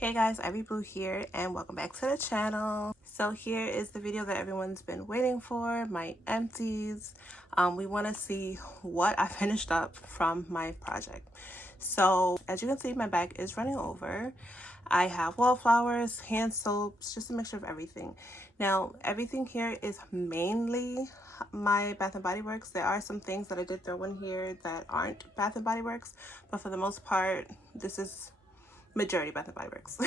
Hey guys, Ivy Blue here and welcome back to the channel. So here is the video that everyone's been waiting for, my empties. We want to see what I finished up from my project. So as you can see, my bag is running over. I have Wallflowers, hand soaps, just a mixture of everything. Now everything here is mainly my Bath and Body Works. There are some things that I did throw in here that aren't Bath and Body Works, but for the most part this is majority Bath and Body Works.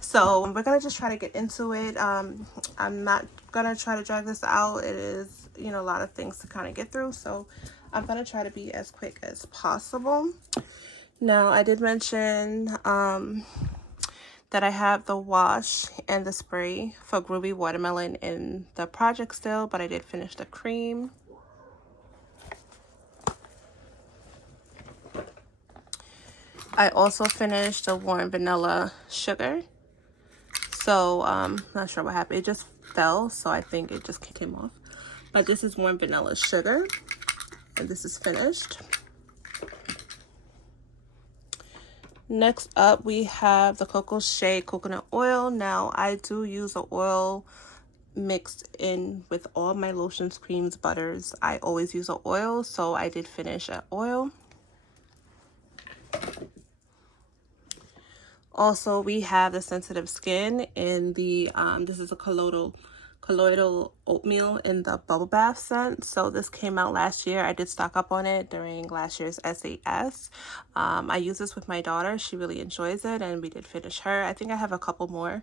So we're gonna just try to get into it. I'm not gonna try to drag this out. It is, a lot of things to kind of get through, so I'm gonna try to be as quick as possible. Now I did mention that I have the wash and the spray for Groovy Watermelon in the project still, but I did finish the cream. I also finished the warm vanilla sugar. So not sure what happened, it just fell, so I think it just came off. But this is warm vanilla sugar and this is finished. Next up we have the Coco Shea coconut oil. Now I do use the oil mixed in with all my lotions, creams, butters. I always use the oil, so I did finish an oil. Also, we have the sensitive skin in the this is a colloidal oatmeal in the bubble bath scent. So this came out last year. I did stock up on it during last year's SAS. I use this with my daughter. She really enjoys it, and we did finish her. I think I have a couple more,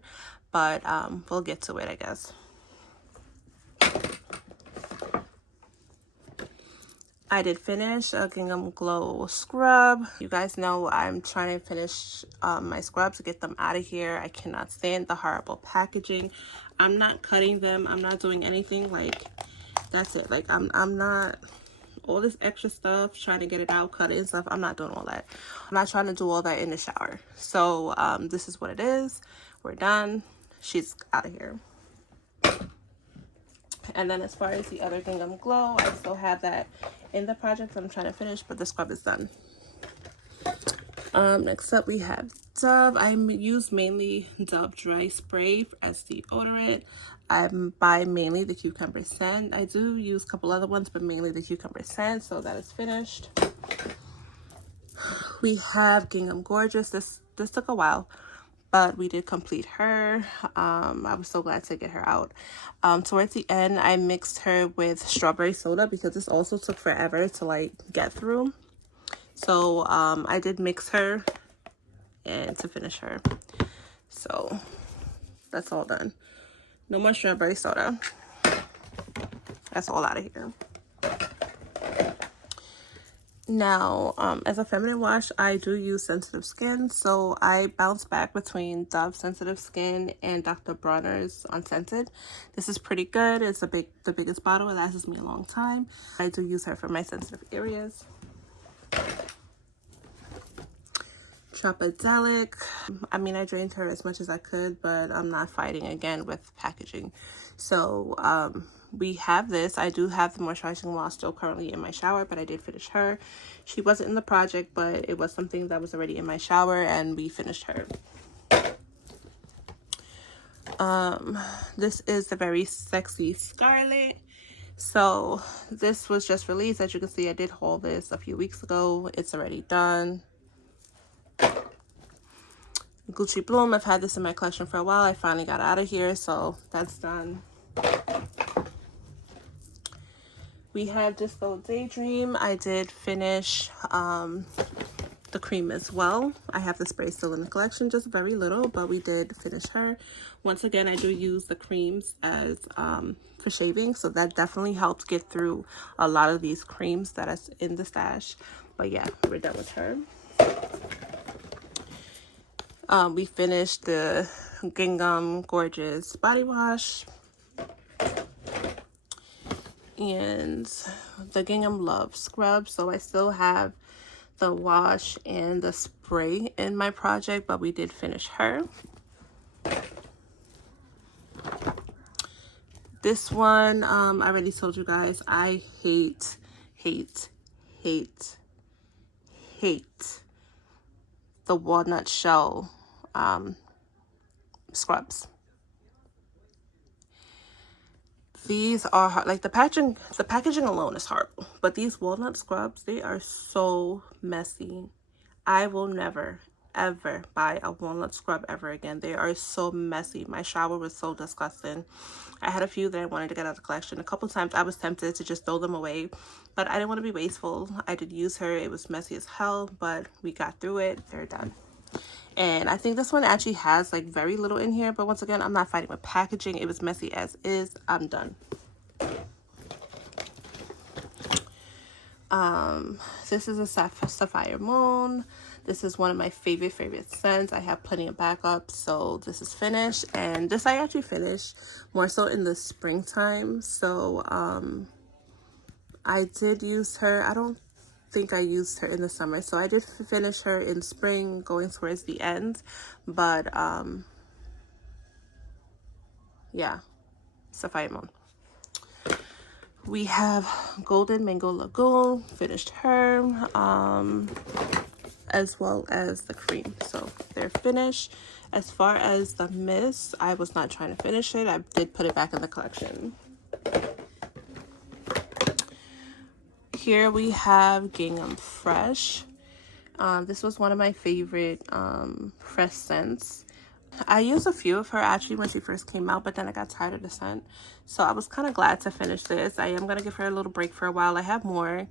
but we'll get to it, I guess. I did finish a Gingham Glow scrub. You guys know I'm trying to finish my scrubs to get them out of here. I cannot stand the horrible packaging. I'm not cutting them. I'm not doing anything. Like, that's it. Like, I'm not all this extra stuff trying to get it out, cut it and stuff. I'm not doing all that. I'm not trying to do all that in the shower. So this is what it is. We're done. She's out of here. And then as far as the other Gingham Glow, I still have that in the project I'm trying to finish, but the scrub is done. Next up we have Dove. I use mainly Dove dry spray as deodorant. I buy mainly the cucumber scent. I do use a couple other ones, but mainly the cucumber scent, so that is finished. We have Gingham Gorgeous. This took a while, but we did complete her. I was so glad to get her out. Towards the end, I mixed her with strawberry soda because this also took forever to like get through. So I did mix her and to finish her. So that's all done. No more strawberry soda. That's all out of here. Now, as a feminine wash, I do use sensitive skin, so I bounce back between Dove sensitive skin and Dr. Bronner's unscented. This is pretty good. It's the biggest bottle. It lasts me a long time. I do use her for my sensitive areas. Tropadelic. I mean, I drained her as much as I could, but I'm not fighting again with packaging. So we have this. I do have the moisturizing wash still currently in my shower, but I did finish her. She wasn't in the project, but it was something that was already in my shower, and we finished her. This is the Very Sexy Scarlet. So this was just released. As you can see, I did haul this a few weeks ago. It's already done. Gucci Bloom. I've had this in my collection for a while. I finally got out of here, so that's done. We have Disco Daydream. I did finish the cream as well. I have the spray still in the collection, just very little, but we did finish her. Once again, I do use the creams as for shaving, so that definitely helps get through a lot of these creams that is in the stash. But yeah, we're done with her. We finished the Gingham Gorgeous body wash and the Gingham Love scrub. So I still have the wash and the spray in my project, but we did finish her. This one, I already told you guys, I hate the walnut shell scrubs. These are hard. Like the packaging alone is horrible, but these walnut scrubs, they are so messy. I will never ever buy a walnut scrub ever again. They are so messy. My shower was so disgusting. I had a few that I wanted to get out of the collection. A couple times I was tempted to just throw them away, but I didn't want to be wasteful. I did use her. It was messy as hell, but we got through it. They're done. And I think this one actually has like very little in here, but once again, I'm not fighting with packaging. It was messy as is. I'm done. This is a Sapphire Moon. This is one of my favorite scents. I have plenty of backups, so this is finished. And this I actually finished more so in the springtime. So I did use her. I don't think I used her in the summer, so I did finish her in spring going towards the end. But yeah, Sapphire Moon. We have Golden Mango Lagoon, finished her, as well as the cream. So they're finished. As far as the mist, I was not trying to finish it. I did put it back in the collection. Here we have Gingham Fresh. This was one of my favorite fresh scents. I used a few of her actually when she first came out, but then I got tired of the scent. So I was kind of glad to finish this. I am going to give her a little break for a while. I have more,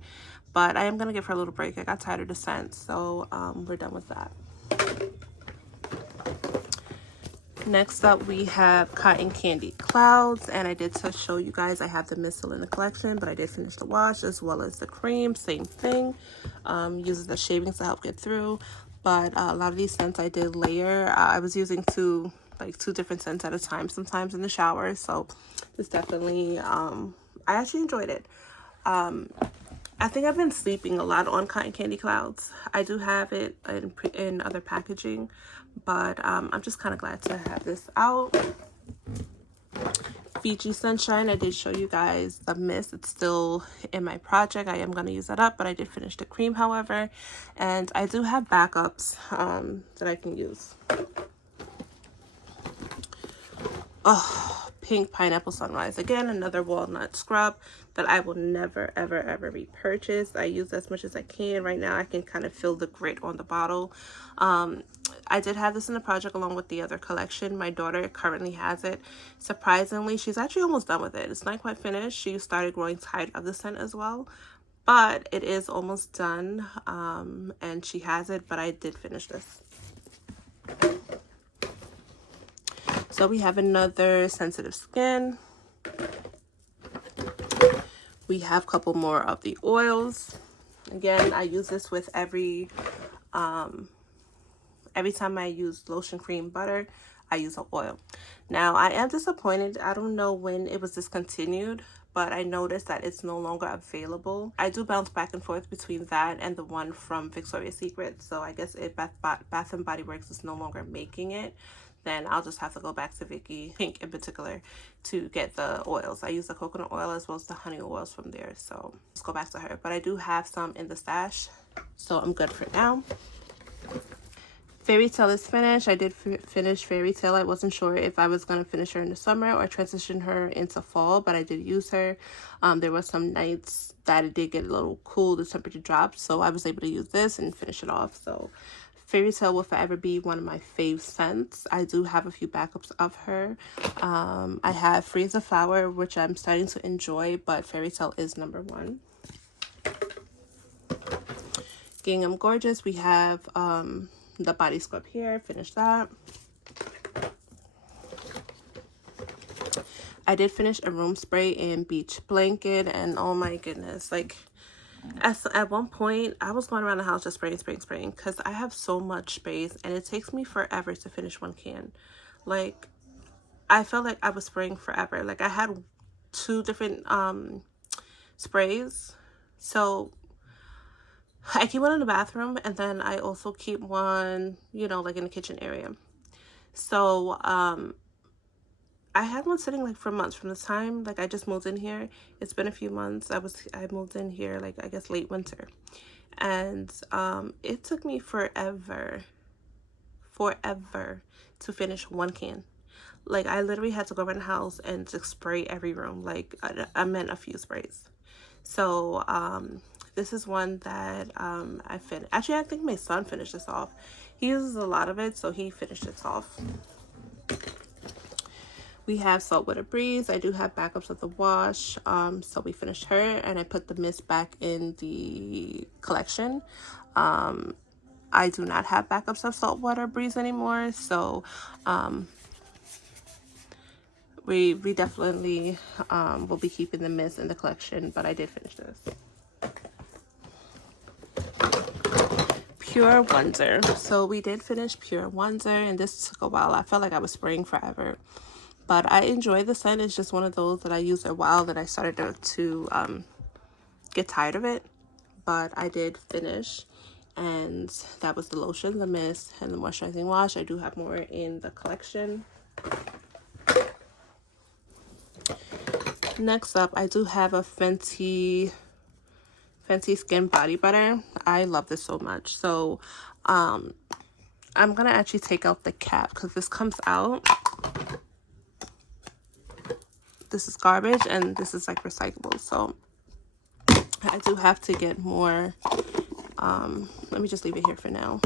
but I am going to give her a little break. I got tired of the scent, so we're done with that. Next up, we have Cotton Candy Clouds, and I did show you guys I have the mist still in the collection, but I did finish the wash as well as the cream. Same thing. Uses the shavings to help get through. But a lot of these scents I did layer. I was using two different scents at a time sometimes in the shower, so it's definitely I actually enjoyed it. I think I've been sleeping a lot on Cotton Candy Clouds. I do have it in other packaging, but I'm just kind of glad to have this out. Fiji Sunshine, I did show you guys the mist. It's still in my project. I am going to use that up, but I did finish the cream, however, and I do have backups that I can use. Oh, Pink Pineapple Sunrise. Again, another walnut scrub that I will never, ever repurchase. I use as much as I can. Right now, I can kind of feel the grit on the bottle. I did have this in the project along with the other collection. My daughter currently has it. Surprisingly, she's actually almost done with it. It's not quite finished. She started growing tired of the scent as well. But it is almost done. And she has it, but I did finish this. So we have another Sensitive Skin. We have a couple more of the oils. Again, I use this with every time I use lotion, cream, butter, I use an oil. Now, I am disappointed. I don't know when it was discontinued, but I noticed that it's no longer available. I do bounce back and forth between that and the one from Victoria's Secret. So I guess if Bath & Body Works is no longer making it, then I'll just have to go back to Vicky Pink in particular to get the oils. I use the coconut oil as well as the honey oils from there. So let's go back to her. But I do have some in the stash, so I'm good for now. Fairy Tale is finished. I did finish Fairy Tale. I wasn't sure if I was going to finish her in the summer or transition her into fall, but I did use her. There were some nights that it did get a little cool, the temperature dropped, so I was able to use this and finish it off. So Fairy Tale will forever be one of my fave scents. I do have a few backups of her. I have Freeze a Flower, which I'm starting to enjoy, but Fairy Tale is number one. Gingham Gorgeous, we have the body scrub here. Finish that. I did finish a room spray and beach blanket, and oh my goodness, like at one point I was going around the house just spraying because I have so much sprays and it takes me forever to finish one can. Like I felt like I was spraying forever. Like I had two different sprays, so I keep one in the bathroom, and then I also keep one, you know, like in the kitchen area. So I had one sitting like for months from the time like I just moved in here. It's been a few months. I moved in here like I guess late winter, and it took me forever forever to finish one can. Like, I literally had to go around the house and just spray every room. Like, I meant a few sprays. So this is one that I finished. Actually, I think my son finished this off. He uses a lot of it, so he finished this off. We have Saltwater Breeze. I do have backups of the wash, so we finished her, and I put the mist back in the collection. I do not have backups of Saltwater Breeze anymore, so we definitely will be keeping the mist in the collection, but I did finish this. Pure Wonder. So we did finish Pure Wonder, and this took a while. I felt like I was spraying forever, but I enjoy the scent. It's just one of those that I used a while that I started to get tired of it, but I did finish, and that was the lotion, the mist, and the moisturizing wash. I do have more in the collection. Next up, I do have a Fenty Skin Body Butter. I love this so much. So I'm gonna actually take out the cap because this comes out. This is garbage and this is like recyclable, so I do have to get more. Let me just leave it here for now.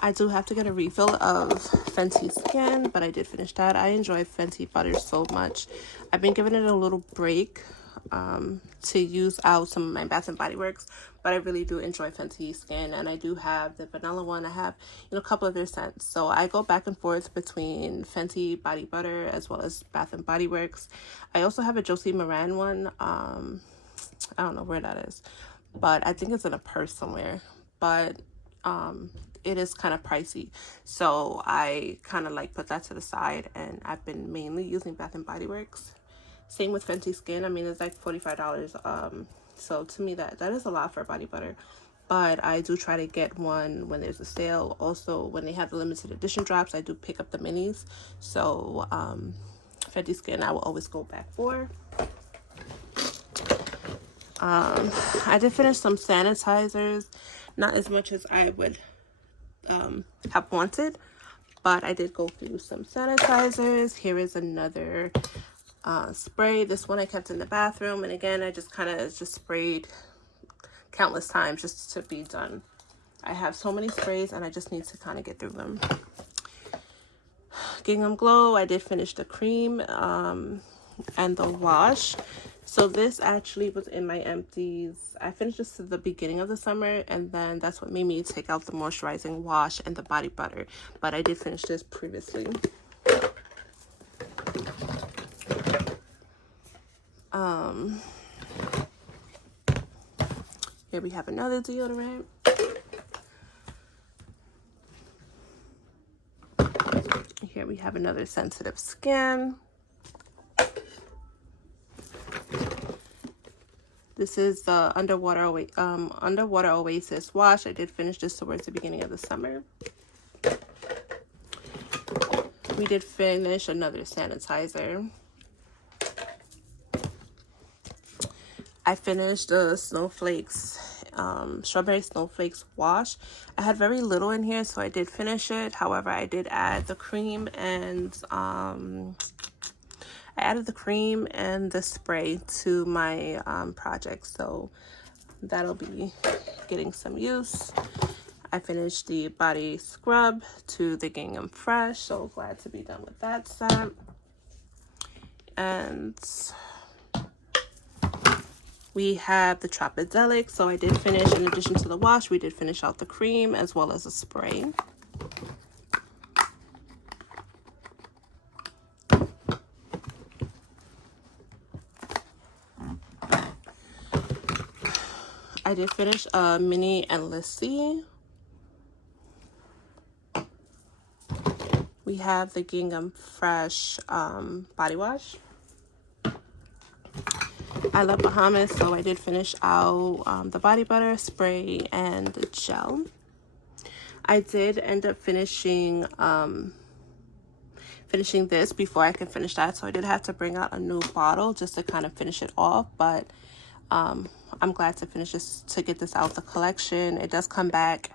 I do have to get a refill of Fenty Skin, but I did finish that. I enjoy Fenty Butter so much. I've been giving it a little break to use out some of my Bath and Body Works, but I really do enjoy Fenty Skin, and I do have the vanilla one. I have, a couple of their scents, so I go back and forth between Fenty Body Butter as well as Bath and Body Works. I also have a Josie Maran one. I don't know where that is, but I think it's in a purse somewhere, but it is kind of pricey, so I kind of like put that to the side, and I've been mainly using Bath and Body Works. Same with Fenty Skin. I mean, it's like $45, so to me that is a lot for a body butter, but I do try to get one when there's a sale. Also, when they have the limited edition drops, I do pick up the minis, so Fenty Skin I will always go back for. I did finish some sanitizers, not as much as I would have wanted, but I did go through some sanitizers. Here is another spray. This one I kept in the bathroom, and again I just kind of just sprayed countless times just to be done. I have so many sprays and I just need to kind of get through them. Gingham Glow, I did finish the cream and the wash. So this actually was in my empties. I finished this at the beginning of the summer, and then that's what made me take out the moisturizing wash and the body butter, but I did finish this previously. Here we have another deodorant. Here we have another Sensitive Skin. This is the Underwater Oasis wash. I did finish this towards the beginning of the summer. We did finish another sanitizer. I finished the Snowflakes, Strawberry Snowflakes wash. I had very little in here, so I did finish it. However, I did add the cream and I added the cream and the spray to my project, so that'll be getting some use. I finished the body scrub to the Gingham Fresh, so glad to be done with that set. And we have the Tropidelic, so I did finish, in addition to the wash, we did finish out the cream as well as a spray. I did finish a mini Endlessly. We have the Gingham Fresh body wash. I love Bahamas, so I did finish out the body butter, spray, and the gel. I did end up finishing this before I could finish that, so I did have to bring out a new bottle just to kind of finish it off, but I'm glad to finish this, to get this out the collection. It does come back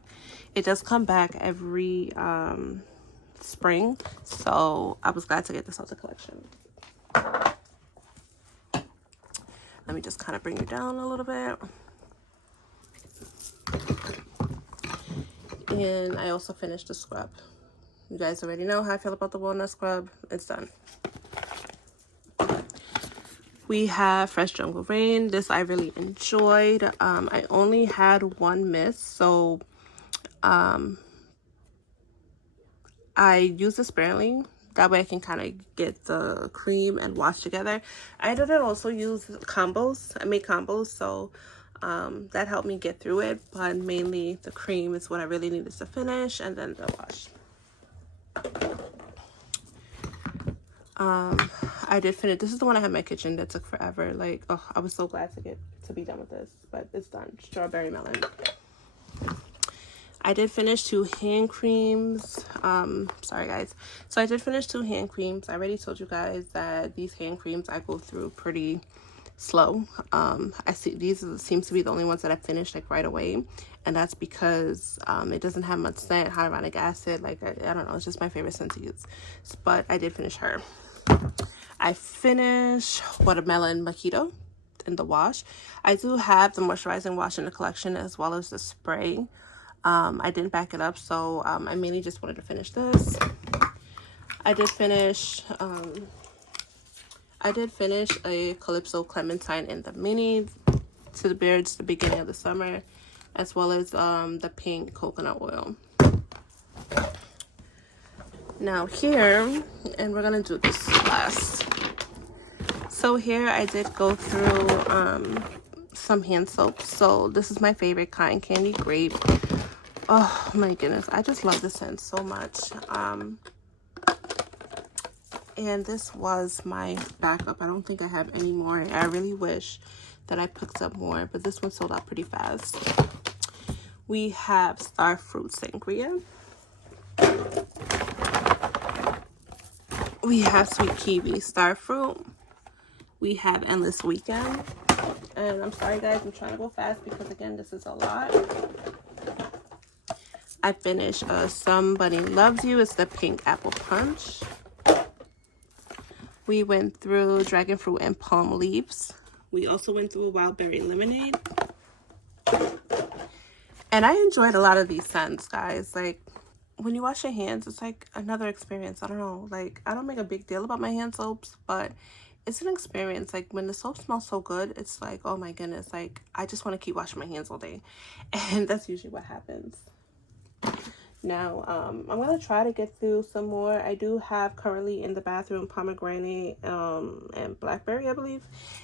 It does come back every spring, so I was glad to get this out of the collection. Let me just kind of bring you down a little bit. And I also finished the scrub. You guys already know how I feel about the walnut scrub. It's done. We have Fresh Jungle Rain. This I really enjoyed. I only had one miss, so I use this sparingly. That way I can kind of get the cream and wash together. I did also use combos. I made combos, so that helped me get through it. But mainly the cream is what I really needed to finish, and then the wash. I did finish. This is the one I had in my kitchen that took forever. Like, oh, I was so glad to be done with this, but it's done. Strawberry melon. I did finish 2 hand creams. Sorry guys. So I did finish 2 hand creams. I already told you guys that these hand creams I go through pretty slow. I see these seems to be the only ones that I finished like right away, and that's because it doesn't have much scent, hyaluronic acid. Like I don't know, it's just my favorite scent to use. But I did finish her. I finished Watermelon Mojito in the wash. I do have the moisturizing wash in the collection as well as the spray. I didn't back it up, so I mainly just wanted to finish this. I did finish a Calypso Clementine in the mini to the beards the beginning of the summer, as well as the pink coconut oil. Now here, and we're gonna do this last. So here I did go through some hand soaps. So this is my favorite, Cotton Candy Grape. Oh my goodness, I just love this scent so much. And this was my backup. I don't think I have any more. I really wish that I picked up more, but this one sold out pretty fast. We have Starfruit Sangria. We have Sweet Kiwi Starfruit. We have Endless Weekend. And I'm sorry guys, I'm trying to go fast because again, this is a lot. I finished Somebody Loves You. It's the pink apple punch. We went through Dragon Fruit and Palm Leaves. We also went through a Wild Berry Lemonade. And I enjoyed a lot of these scents, guys. Like, when you wash your hands, it's like another experience. I don't know. Like, I don't make a big deal about my hand soaps, but it's an experience. Like, when the soap smells so good, it's like, oh my goodness. Like, I just want to keep washing my hands all day. And that's usually what happens. Now, I'm going to try to get through some more. I do have currently in the bathroom pomegranate and blackberry, I believe.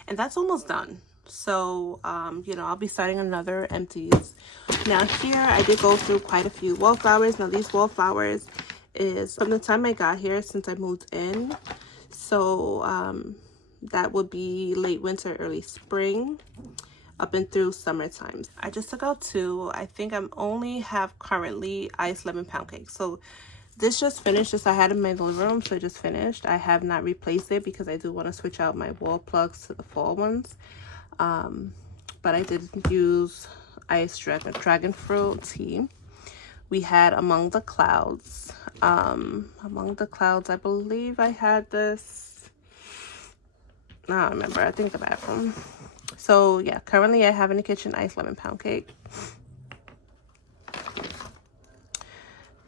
And that's almost done. So, you know, I'll be starting another empties. Now here, I did go through quite a few Wallflowers. Now, these Wallflowers is from the time I got here since I moved in. So, that would be late winter, early spring, up and through summertime. I just took out 2. I think I'm only have currently iced lemon pound cake. So this just finished. This I had in my living room, so it just finished. I have not replaced it because I do want to switch out my wall plugs to the fall ones. But I did use iced dragon fruit tea. We had Among the Clouds. Among the Clouds, I believe I had this. I don't remember. I think the bathroom. So yeah, currently I have in the kitchen iced lemon pound cake.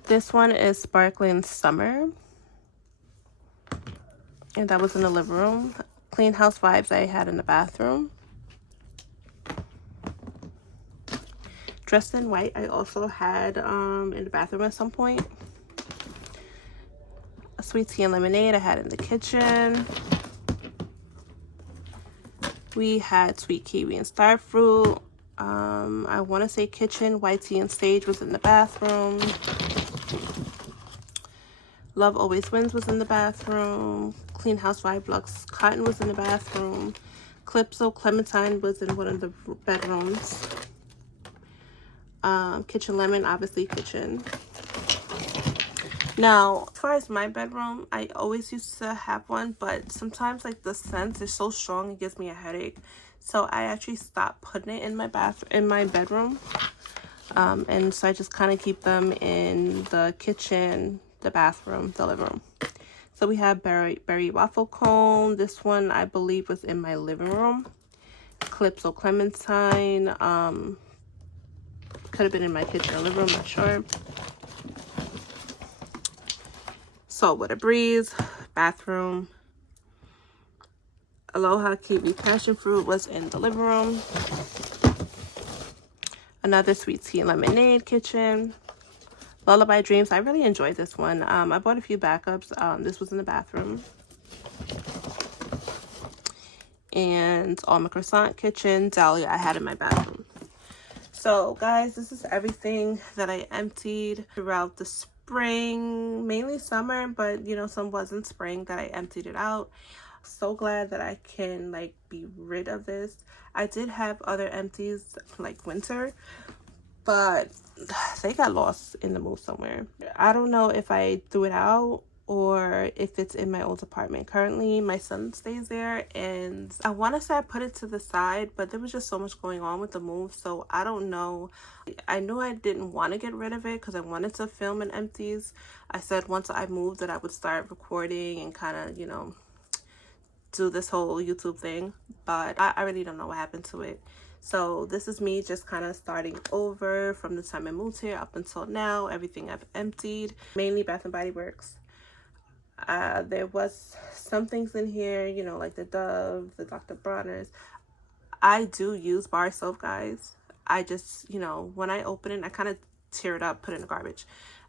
This one is Sparkling Summer. And that was in the living room. Clean House Vibes I had in the bathroom. Dressed in White I also had in the bathroom at some point. A Sweet Tea and Lemonade I had in the kitchen. We had Sweet Kiwi and Starfruit. I want to say kitchen. White Tea and Sage was in the bathroom. Love Always Wins was in the bathroom. Clean House Vibe Lux Cotton was in the bathroom. Calypso Clementine was in one of the bedrooms. Kitchen Lemon, obviously kitchen. Now, as far as my bedroom, I always used to have one, but sometimes like the scent is so strong it gives me a headache. So I actually stopped putting it in my bedroom. And so I just kind of keep them in the kitchen, the bathroom, the living room. So we have berry waffle cone. This one I believe was in my living room. Calypso clementine. Could have been in my kitchen or living room, not sure. Salt with a breeze, bathroom. Aloha kiwi passion fruit was in the living room. Another sweet tea and lemonade kitchen. Lullaby Dreams. I really enjoyed this one. I bought a few backups. This was in the bathroom. And almond croissant kitchen. Dahlia I had in my bathroom. So guys, this is everything that I emptied throughout the spring, mainly summer, but you know, some wasn't spring that I emptied it out. So glad that I can like be rid of this. I did have other empties like winter, but they got lost in the move somewhere. I don't know if I threw it out or if it's in my old apartment. Currently my son stays there, and I want to say I put it to the side, but there was just so much going on with the move, so I don't know. I knew I didn't want to get rid of it because I wanted to film in empties. I said once I moved that I would start recording and kind of, you know, do this whole YouTube thing, but I really don't know what happened to it. So this is me just kind of starting over from the time I moved here up until now. Everything I've emptied, mainly Bath and Body Works. There was some things in here, you know, like the Dove, the Dr. Bronner's. I do use bar soap, guys. I just, you know, when I open it, I kind of tear it up, put it in the garbage.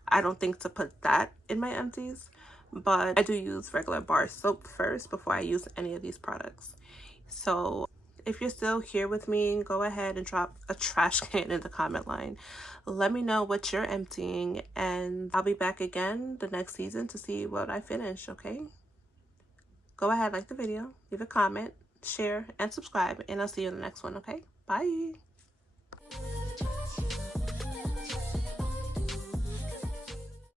I don't think to put that in my empties, but I do use regular bar soap first before I use any of these products. So if you're still here with me, go ahead and drop a trash can in the comment line. Let me know what you're emptying, and I'll be back again the next season to see what I finish, okay? Go ahead, like the video, leave a comment, share, and subscribe, and I'll see you in the next one, okay? Bye.